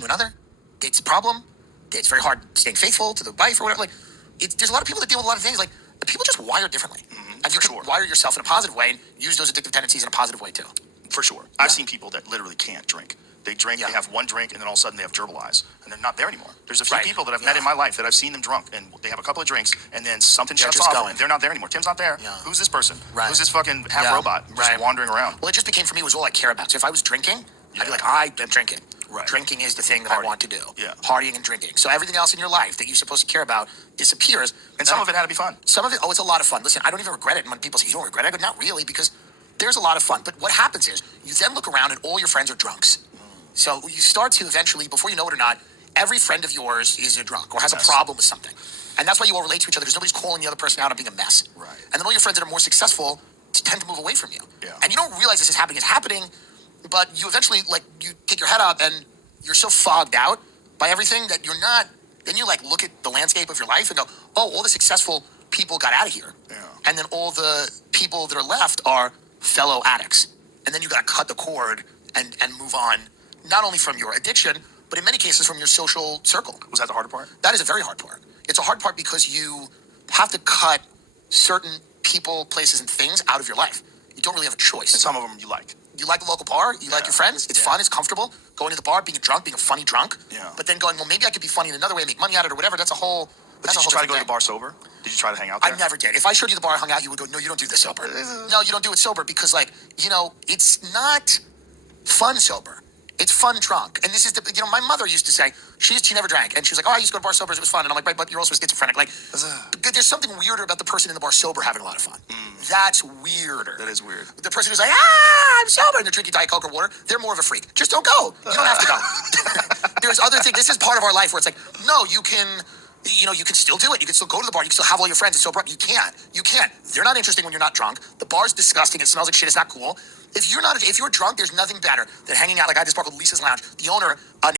to another, it's a problem. It's very hard staying faithful to the wife or whatever. Like, there's a lot of people that deal with a lot of things. Like, people just wire differently. And you can wire yourself in a positive way and use those addictive tendencies in a positive way too. For sure. I've seen people that literally can't drink. They drink, they have one drink, and then all of a sudden they have gerbil eyes, and they're not there anymore. There's a few people that I've met in my life that I've seen them drunk, and they have a couple of drinks, and then something shuts off, and they're not there anymore. Tim's not there. Who's this person? Who's this fucking half robot just wandering around? Well, it just became for me was all I care about. So if I was drinking, I'd be like, I am drinking. Drinking is the thing that I want to do. Partying and drinking. So everything else in your life that you're supposed to care about disappears. And some of it had to be fun. Some of it, it's a lot of fun. Listen, I don't even regret it. And when people say, you don't regret it, I go, not really, because there's a lot of fun. But what happens is, you then look around and all your friends are drunks. So you start to eventually, before you know it or not, every friend of yours is a drunk or has a problem with something. And that's why you all relate to each other, because nobody's calling the other person out on being a mess. And then all your friends that are more successful tend to move away from you. And you don't realize this is happening. It's happening, but you eventually, like, you take your head up and you're so fogged out by everything that you're not, then you, like, look at the landscape of your life and go, oh, all the successful people got out of here. And then all the people that are left are fellow addicts. And then you got to cut the cord and move on. Not only from your addiction, but in many cases from your social circle. Was that the harder part? That is a very hard part. It's a hard part because you have to cut certain people, places, and things out of your life. You don't really have a choice. And some of them you like. You like the local bar. You like your friends. It's fun. It's comfortable. Going to the bar, being a drunk, being a funny drunk. But then going, well, maybe I could be funny in another way, make money out of it or whatever. That's a whole... But did you try to go to the bar sober? Did you try to hang out there? I never did. If I showed you the bar I hung out, you would go, no, you don't do this sober. No, you don't do it sober because, like, you know, it's not fun sober. It's fun drunk. And this is the, you know, my mother used to say, she never drank. And she was like, oh, I used to go to bar sobers, it was fun. And I'm like, right, but you're also schizophrenic. Like, there's something weirder about the person in the bar sober having a lot of fun. That's weirder. That is weird. The person who's like, I'm sober, and they're drinking Diet Coke or water, they're more of a freak. Just don't go. You don't have to go. There's other things. This is part of our life where it's like, no, you can, you know, you can still do it. You can still go to the bar. You can still have all your friends and sober up. You can't. You can't. They're not interesting when you're not drunk. The bar's disgusting. It smells like shit. It's not cool. If you're drunk, there's nothing better than hanging out. Like I had this bar called Lisa's Lounge. The owner,